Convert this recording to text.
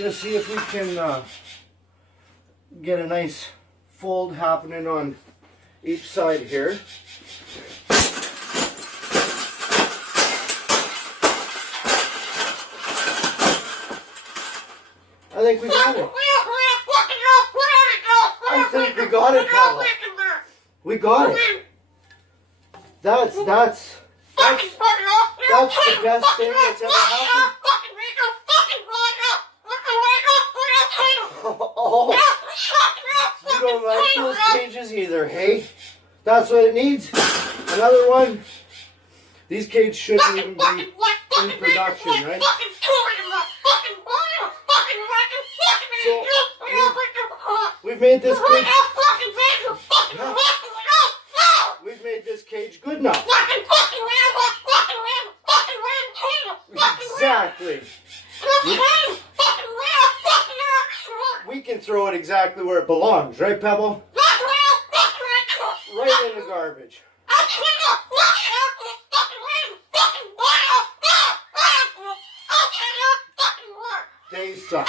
just see if we can get a nice fold happening on each side here. I think we got it. I think we got it, Pavel. We got it. That's the best thing that's ever happened. Oh, you don't like those cages either, hey? That's what it needs. Another one. These cages shouldn't even be in production, right? So, we've made this cage. Yeah. We've made this cage good enough. Exactly. We can throw it exactly where it belongs, right, Pebble? Right in the garbage. They suck.